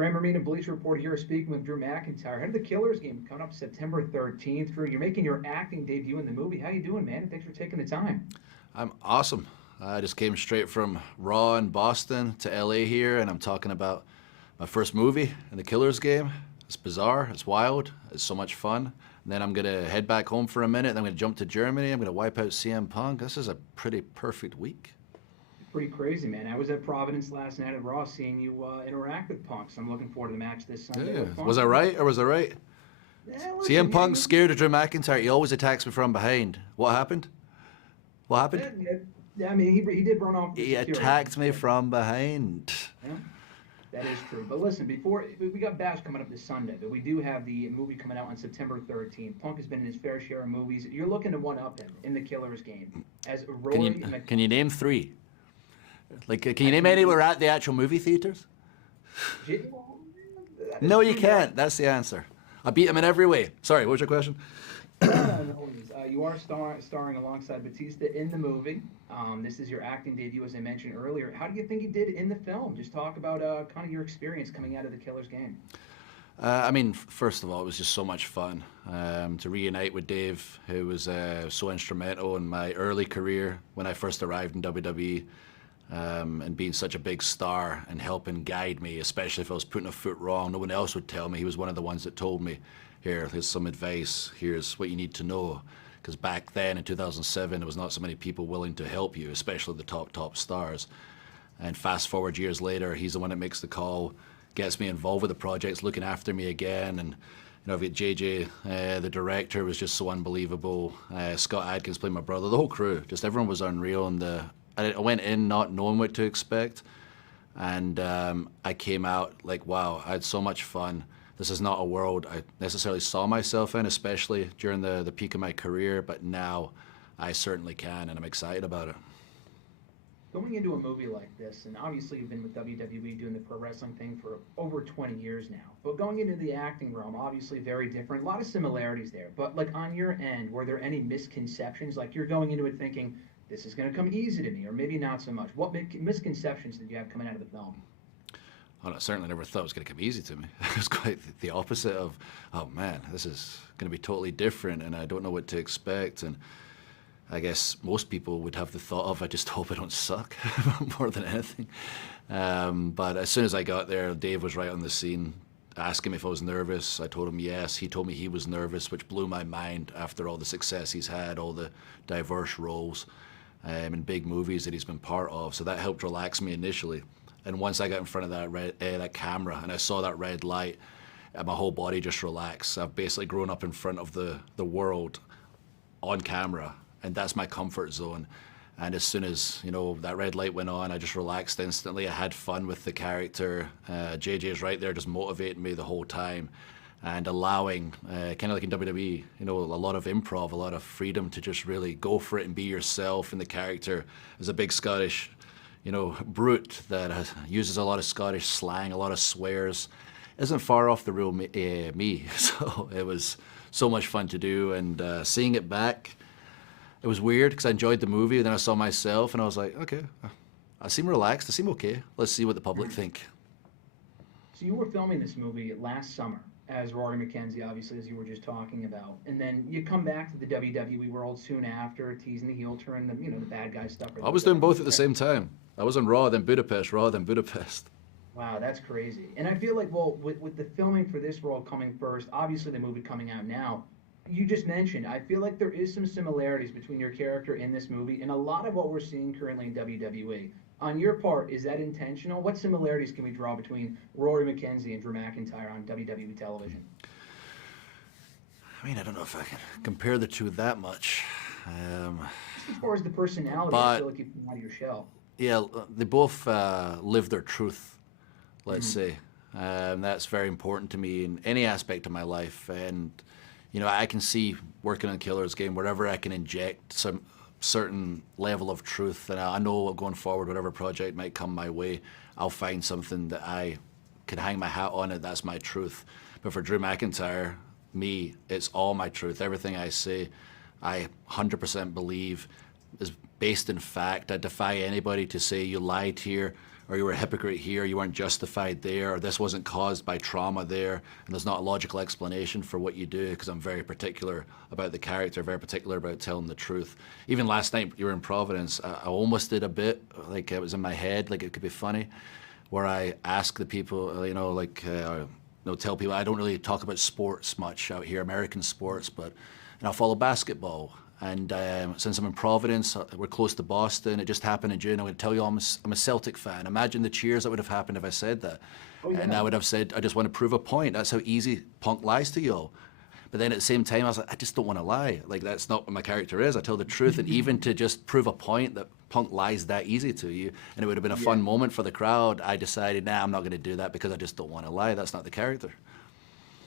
Graham Marina, Bleacher Report here, speaking with Drew McIntyre. Ahead of the Killers game coming up September 13th. Drew, you're making your acting debut in the movie. How you doing, man? Thanks for taking the time. I'm awesome. I just came straight from Raw in Boston to LA here, and I'm talking about my first movie in the Killers game. It's bizarre, it's wild, it's so much fun. And then I'm gonna head back home for a minute, then I'm gonna jump to Germany, I'm gonna wipe out CM Punk. This is a pretty perfect week. Pretty crazy, man. I was at Providence last night at Raw seeing you interact with Punk, so I'm looking forward to the match this Sunday. Yeah. Was I right or was I right? Yeah, CM Punk's scared of Drew McIntyre. He always attacks me from behind. What happened? What happened? Yeah, I mean, he did run off. He attacked me from behind. Yeah, that is true. But listen, before we got Bash coming up this Sunday, but we do have the movie coming out on September 13th. Punk has been in his fair share of movies. You're looking to one-up him in the Killers game. As Roy can you name three? Like, can you name any we're at the actual movie theaters? No, you can't. That's the answer. I beat him in every way. Sorry, what was your question? You are starring alongside Batista in the movie. This is your acting debut, as I mentioned earlier. How do you think you did in the film? Just talk about kind of your experience coming out of the Killers game. I mean, first of all, it was just so much fun to reunite with Dave, who was so instrumental in my early career when I first arrived in WWE. And being such a big star and helping guide me, especially if I was putting a foot wrong. No one else would tell me. He was one of the ones that told me, here's some advice, here's what you need to know. Because back then in 2007, there was not so many people willing to help you, especially the top stars. And fast forward years later, he's the one that makes the call, gets me involved with the projects, looking after me again. And you know, I've got JJ, the director, was just so unbelievable. Scott Adkins played my brother, the whole crew, just everyone was unreal. And I went in not knowing what to expect, and I came out like, wow, I had so much fun. This is not a world I necessarily saw myself in, especially during the peak of my career, but now I certainly can, and I'm excited about it. Going into a movie like this, and obviously you've been with WWE doing the pro wrestling thing for over 20 years now, but going into the acting realm, obviously very different, a lot of similarities there, but like on your end, were there any misconceptions? Like you're going into it thinking, this is going to come easy to me, or maybe not so much. What misconceptions did you have coming out of the film? Well, I certainly never thought it was going to come easy to me. It was quite the opposite of, oh man, this is going to be totally different, and I don't know what to expect. And I guess most people would have the thought of, I just hope I don't suck more than anything. But as soon as I got there, Dave was right on the scene, asking me if I was nervous. I told him yes. He told me he was nervous, which blew my mind after all the success he's had, all the diverse roles. In big movies that he's been part of, so that helped relax me initially. And once I got in front of that camera and I saw that red light, my whole body just relaxed. I've basically grown up in front of the world on camera, and that's my comfort zone. And as soon as that red light went on, I just relaxed instantly. I had fun with the character. JJ is right there, just motivating me the whole time. And allowing, kind of like in WWE, a lot of improv, a lot of freedom to just really go for it and be yourself. And the character is a big Scottish, brute that uses a lot of Scottish slang, a lot of swears. Isn't far off the real me. So it was so much fun to do. And seeing it back, it was weird because I enjoyed the movie. And then I saw myself and I was like, okay, I seem relaxed. I seem okay. Let's see what the public think. So you were filming this movie last summer as Rory McKenzie, obviously, as you were just talking about. And then you come back to the WWE world soon after, teasing the heel turn, the bad guy stuff. I was doing both at the same time. I was on Raw, then Budapest, Raw, then Budapest. Wow, that's crazy. And I feel like, well, with the filming for this role coming first, obviously the movie coming out now, you just mentioned, I feel like there is some similarities between your character in this movie and a lot of what we're seeing currently in WWE. On your part, is that intentional? What similarities can we draw between Rory McKenzie and Drew McIntyre on WWE television? I mean, I don't know if I can compare the two that much. Just as far as the personality, I feel like you come out of your shell. Yeah, they both live their truth, let's say. That's very important to me in any aspect of my life. And, I can see working on Killer's game, wherever I can inject some certain level of truth, and I know going forward, whatever project might come my way, I'll find something that I can hang my hat on it. That's my truth. But for Drew McIntyre, me, it's all my truth. Everything I say, I 100% believe is based in fact. I defy anybody to say you lied here or you were a hypocrite here, you weren't justified there, or this wasn't caused by trauma there, and there's not a logical explanation for what you do, because I'm very particular about the character, very particular about telling the truth. Even last night, you were in Providence, I almost did a bit, like it was in my head, like it could be funny, where I ask the people, tell people I don't really talk about sports much out here, American sports, but I follow basketball. And since I'm in Providence, we're close to Boston. It just happened in June. I'm going to tell you I'm a Celtic fan. Imagine the cheers that would have happened if I said that. Oh, yeah. And I would have said, I just want to prove a point. That's how easy Punk lies to you all. But then at the same time, I was like, I just don't want to lie. Like, that's not what my character is. I tell the truth. And even to just prove a point that Punk lies that easy to you, and it would have been a fun moment for the crowd, I decided, nah, I'm not going to do that because I just don't want to lie. That's not the character.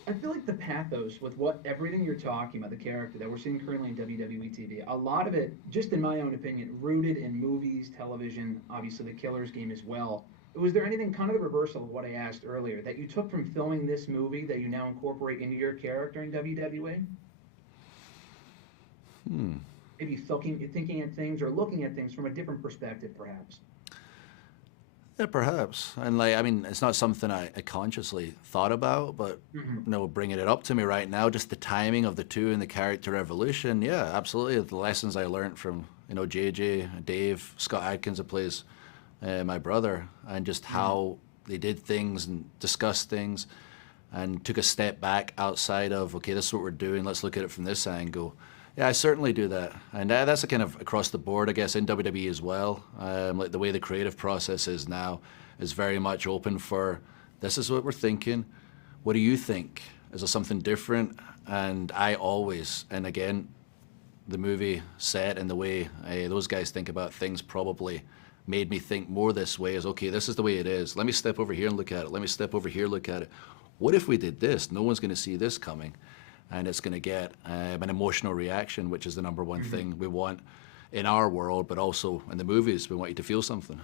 I feel like the pathos with everything you're talking about, the character that we're seeing currently in WWE TV, a lot of it, just in my own opinion, rooted in movies, television, obviously the Killer's Game as well. Was there anything kind of the reversal of what I asked earlier that you took from filming this movie that you now incorporate into your character in WWE? Maybe thinking at things or looking at things from a different perspective, perhaps. Yeah, perhaps. And it's not something I consciously thought about, but bringing it up to me right now, just the timing of the two and the character evolution, yeah, absolutely. The lessons I learned from, JJ, Dave, Scott Adkins, who plays my brother, and just how they did things and discussed things and took a step back outside of, okay, this is what we're doing, let's look at it from this angle. Yeah, I certainly do that. And that's a kind of across the board, I guess, in WWE as well. Like the way the creative process is now is very much open for, this is what we're thinking. What do you think? Is there something different? And I always, and again, the movie set and the way those guys think about things probably made me think more this way is, okay, this is the way it is. Let me step over here and look at it. Let me step over here, look at it. What if we did this? No one's going to see this coming. And it's going to get an emotional reaction, which is the number one thing we want in our world, but also in the movies. We want you to feel something.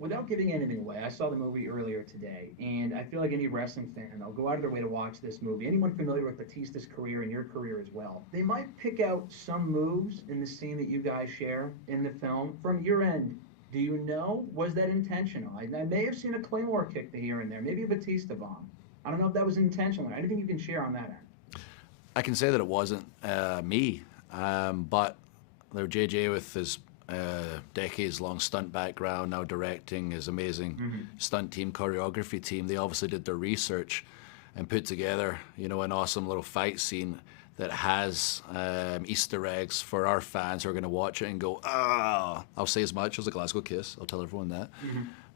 Without giving anything away, I saw the movie earlier today, and I feel like any wrestling fan, they'll go out of their way to watch this movie. Anyone familiar with Batista's career and your career as well, they might pick out some moves in the scene that you guys share in the film. From your end, do you know, was that intentional? I may have seen a Claymore kick here and there, maybe a Batista bomb. I don't know if that was intentional. Anything you can share on that end? I can say that it wasn't me, but there JJ with his decades-long stunt background, now directing his amazing stunt team, choreography team. They obviously did their research and put together, an awesome little fight scene that has Easter eggs for our fans who are going to watch it and go, ah! I'll say as much as a Glasgow Kiss. I'll tell everyone that.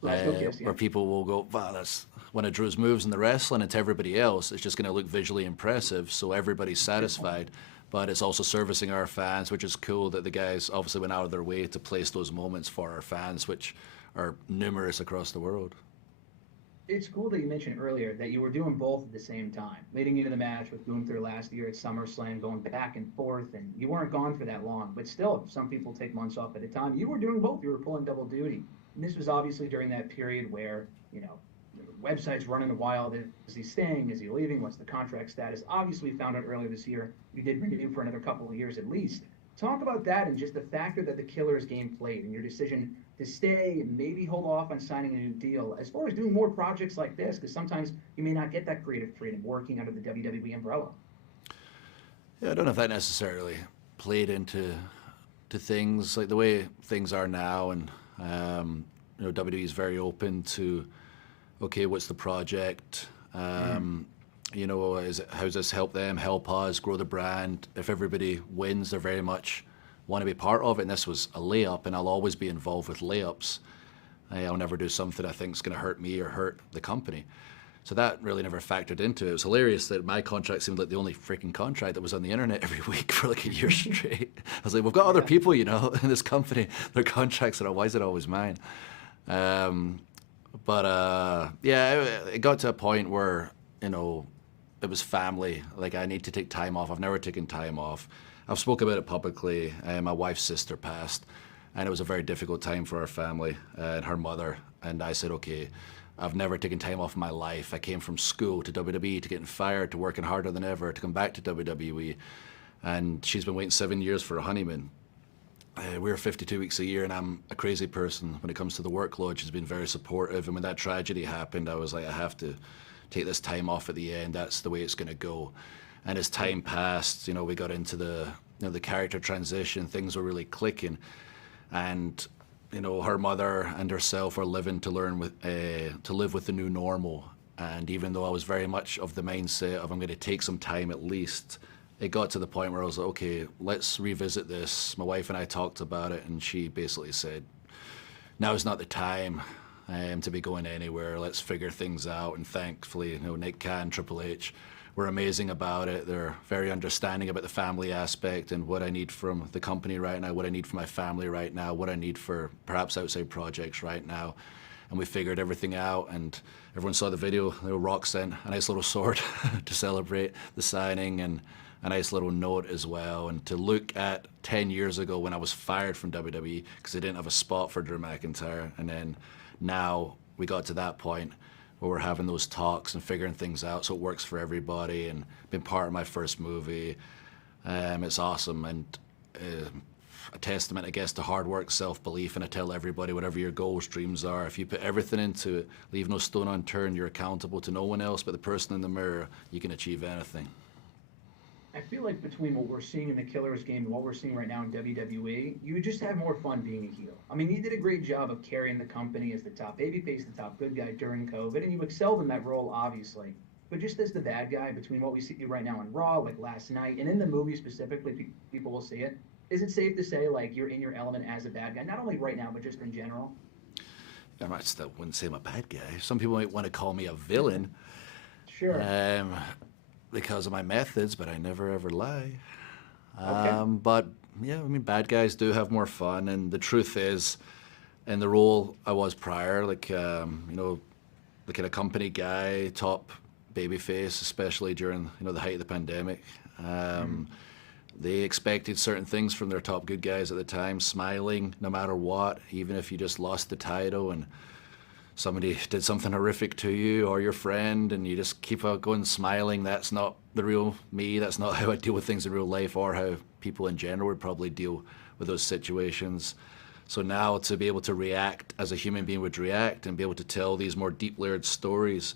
Where people will go, wow, that's one of Drew's moves in the wrestling, and to everybody else, it's just going to look visually impressive, so everybody's satisfied. But it's also servicing our fans, which is cool that the guys obviously went out of their way to place those moments for our fans, which are numerous across the world. It's cool that you mentioned earlier that you were doing both at the same time, leading into the match with Gunther last year at SummerSlam, going back and forth, and you weren't gone for that long. But still, some people take months off at a time. You were doing both. You were pulling double duty. And this was obviously during that period where, websites running wild. Is he staying? Is he leaving? What's the contract status? Obviously, we found out earlier this year you did renew for another couple of years at least. Talk about that and just the factor that the Killer's Game played and your decision to stay and maybe hold off on signing a new deal as far as doing more projects like this, because sometimes you may not get that creative freedom working under the WWE umbrella. Yeah, I don't know if that necessarily played into things like the way things are now, and WWE is very open to, okay, what's the project? How does this help them, help us grow the brand? If everybody wins, they're very much want to be part of it. And this was a layup, and I'll always be involved with layups. I'll never do something I think is going to hurt me or hurt the company. So that really never factored into it. It was hilarious that my contract seemed like the only freaking contract that was on the internet every week for like a year straight. I was like, we've got other people, in this company, their contracts are, why is it always mine? It got to a point where, it was family. Like, I need to take time off. I've never taken time off. I've spoke about it publicly. My wife's sister passed, and it was a very difficult time for our family and her mother. And I said, okay, I've never taken time off in my life. I came from school to WWE, to getting fired, to working harder than ever, to come back to WWE. And she's been waiting 7 years for a honeymoon. we're 52 weeks a year, and I'm a crazy person when it comes to the workload. She's been very supportive, and when that tragedy happened, I was like, I have to take this time off at the end. That's the way it's going to go. And as time passed, you know, we got into the the character transition. Things were really clicking, and you know, her mother and herself are living to learn with to live with the new normal. And even though I was very much of the mindset of I'm going to take some time at least, it got to the point where I was like, okay, let's revisit this. My wife and I talked about it, and she basically said, now's not the time to be going anywhere. Let's figure things out. And thankfully, you know, Nick Khan, Triple H were amazing about it. They're very understanding about the family aspect and what I need from the company right now, what I need from my family right now, what I need for perhaps outside projects right now. And we figured everything out, and everyone saw the video. You know, Rock sent a nice little sword to celebrate the signing, and a nice little note as well. And to look at 10 years ago when I was fired from WWE because I didn't have a spot for Drew McIntyre, and then now we got to that point where we're having those talks and figuring things out so it works for everybody, and been part of my first movie. It's awesome, and a testament, I guess, to hard work, self-belief, and I tell everybody, whatever your goals, dreams are, if you put everything into it, leave no stone unturned, you're accountable to no one else but the person in the mirror, you can achieve anything. I feel like between what we're seeing in the Killers game and what we're seeing right now in WWE, you would just have more fun being a heel. I mean, you did a great job of carrying the company as the top babyface, the top good guy during COVID, and you excelled in that role, obviously. But just as the bad guy, between what we see right now on Raw, like last night, and in the movie specifically, people will see it. Is it safe to say, like, you're in your element as a bad guy, not only right now, but just in general? I still wouldn't say I'm a bad guy. Some people might want to call me a villain. Sure. Because of my methods, but I never ever lie. Okay. But yeah, I mean, bad guys do have more fun, and the truth is, in the role I was prior, like you know, the kind of company guy, top babyface, especially during the height of the pandemic. They expected certain things from their top good guys at the time, smiling no matter what, even if you just lost the title and somebody did something horrific to you or your friend, and you just keep out going smiling. That's not the real me. That's not how I deal with things in real life, or how people in general would probably deal with those situations. So now to be able to react as a human being would react, and be able to tell these more deep layered stories,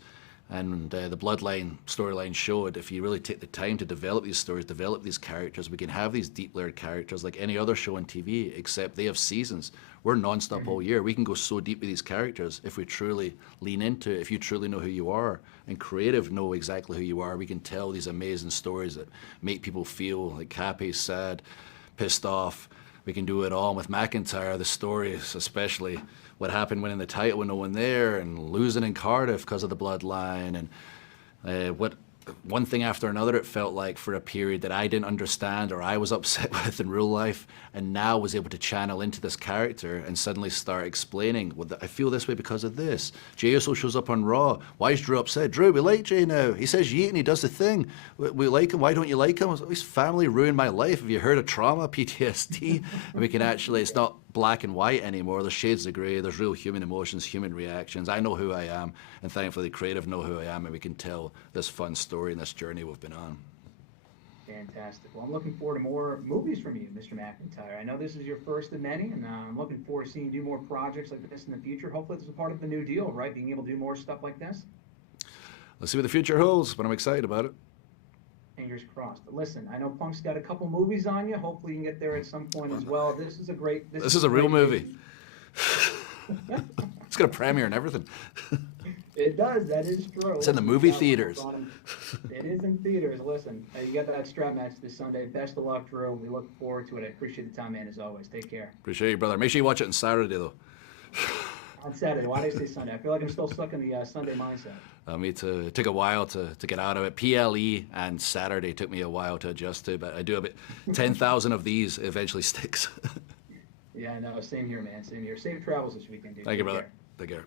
and the Bloodline storyline showed if you really take the time to develop these stories, develop these characters, we can have these deep layered characters like any other show on TV, except they have seasons. We're non-stop all year. We can go so deep with these characters if we truly lean into it, if you truly know who you are, and creative know exactly who you are. We can tell these amazing stories that make people feel like happy, sad, pissed off. We can do it all. And with McIntyre, the stories, especially what happened winning the title with no one there, and losing in Cardiff because of the Bloodline, and what one thing after another it felt like for a period that I didn't understand or I was upset with in real life, and now was able to channel into this character and suddenly start explaining, well, I feel this way because of this. Jey Uso shows up on Raw. Why is Drew upset? Drew, we like Jey now. He says yeet and he does the thing. We like him. Why don't you like him? His family ruined my life. Have you heard of trauma, PTSD? And we can actually, it's not black and white anymore. There's shades of grey. There's real human emotions, human reactions. I know who I am, and thankfully the creative know who I am, and we can tell this fun story and this journey we've been on. Fantastic. Well, I'm looking forward to more movies from you, Mr. McIntyre. I know this is your first of many, and I'm looking forward to seeing you do more projects like this in the future. Hopefully this is a part of the new deal, right? Being able to do more stuff like this. Let's see what the future holds, but I'm excited about it. Fingers crossed. But listen, I know Punk's got a couple movies on you. Hopefully you can get there at some point as well. This is a great... This is a real movie. It's got a premiere and everything. It does. That is true. It's in the movie theaters. It is in theaters. Listen, you got that strap match this Sunday. Best of luck, Drew. We look forward to it. I appreciate the time, man, as always. Take care. Appreciate you, brother. Make sure you watch it on Saturday, though. On Saturday. Why did I say Sunday? I feel like I'm still stuck in the Sunday mindset. Me too. It took a while to get out of it. PLE and Saturday took me a while to adjust to, but I do about 10,000 of these. It eventually sticks. Yeah, I know. Same here, man. Same here. Safe travels this weekend, dude. Thank you, brother. Take care.